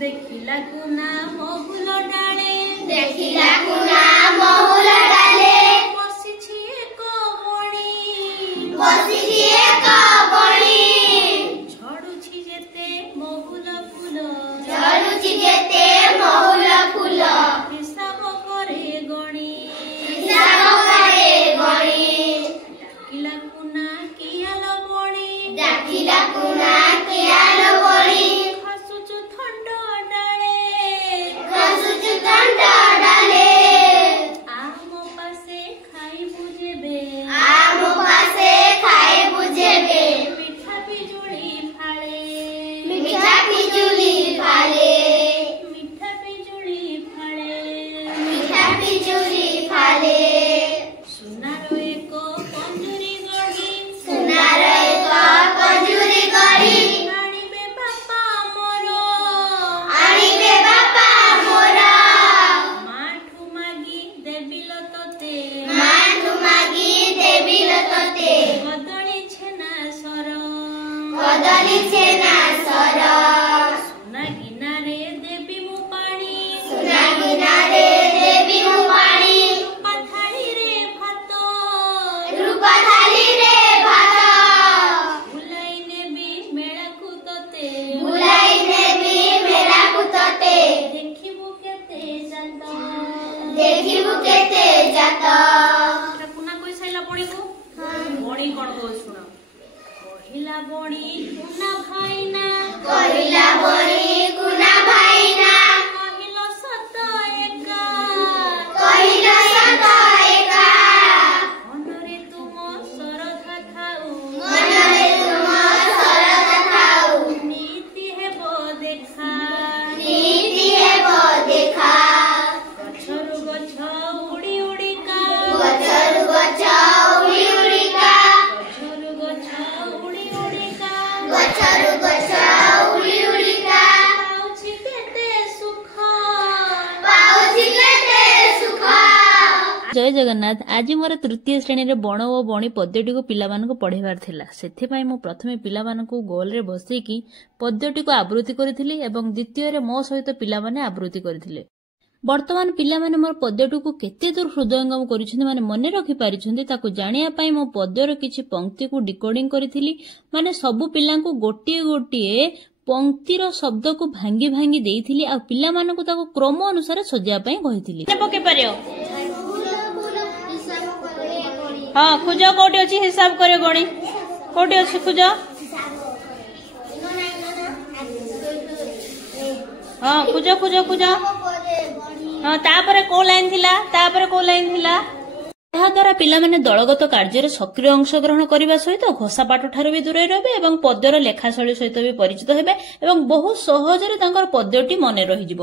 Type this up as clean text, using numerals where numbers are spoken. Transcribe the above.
देखिला कुना महुल डाले देखिला कुना महुल डाले बसिछि एक बणी बसिछि एक बणी झड़ुछि जेते महुल फूल झड़ुछि जेते महुल फूल हिसाब करे गणी हिसाब करे गणी डाकिला कुना कियाल बणी डाकिला कुना कियाल बणी खसुछु थंड डाले खसुछु थंड डाले आम पासे खाई बुझेबे आम पासे खाए बुझेबे मिठा पिजुली फाळे मिठा पिजुली फाले मिठा पिजुली फाळे मिठा पिजुली फाले सुनार एक पंजुरी गढ़ी सुनार एक पंजुरी गढ़ी आनिबे बापा मोर आनिबे बापा मोर माठू मागी देबिल तोते माठू मागी देबिल तोते कदली छेना सर कदली छेना सर सुना गिनारे देबी मु पानी सुना गिनारे देबी मु पानी पाथाली रे भात रूपा थाली रे भात बुलाई नेबी मेळाकू तोते बुलाई नेबी मेलाकू तोते देखिबु केते जात देखिबु केते जात कुना कोई साइला पड़िबु बणी कोन हो सुना कहिला बणी कुना भाईना कहिला बणी कुना भाईना कहिला सत एका कहिला सत एका मनरे तुम सरधा थाउ मनरे तुम सरदा खाऊ नीति हेबो देखा नीति हेबो देखा गछरु गछ उड़ी उड़ीका गछरु गछ उड़ी उड़ीका गछरु गछ उड़ी उड़ीका गछरु गछ उड़ी उड़ीका पाउछि केते सुख पाउछि केते सुख जय जगन्नाथ। आज मोर तृतीय श्रेणी रे बण ओ बणी पद्यटी को पिलामानकु पढ़ेबार थिला। सेथिपाई मु प्रथमे पिलामानकु गोल रे बसेकी पद्यटी को आवृत्ति करिथिली एवं द्वितीय रे मो सहित पिलामाने आवृत्ति करिथिले। वर्तमान पिलामाने मोर पद्यटी को केते दूर हृदयंगम करिसेंती माने मने रखि पारिसेंती ताकु जानिया पाई मो पद्यर किछि पंक्ति को डिकोडिंग करिथिली। माने सबु पिलांकु गोटिए गोटिए पंक्तिर शब्द को भांगी भांगी देइथिली आ पिलामानकु ताकु क्रम अनुसार सजिया पाई कहिथिली। ने पके पारियो हाँ खोज कौटी अच्छी हिसाब करे गणी कौटी अच्छी खोज हाँ खोज खोज खोज हाँ तापर को लाइन थिला तापर को लाइन थिला। ଏହା ଦ୍ୱାରା ପିଲାମାନେ ଦଳଗତ କାର୍ଯ୍ୟରେ ସକ୍ରିୟ ଅଂଶଗ୍ରହଣ କରିବା ସହିତ ଘୋଷା ପାଠ ଠାରୁ ବି ଦୂରେଇ ରହିବେ ଏବଂ ପଦ୍ୟର ଲେଖା ଶୈଳୀ ସହିତ ବି ପରିଚିତ ହେବେ ଏବଂ ବହୁତ ସହଜରେ ତାଙ୍କର ପଦ୍ୟଟି ମନେ ରହିଯିବ।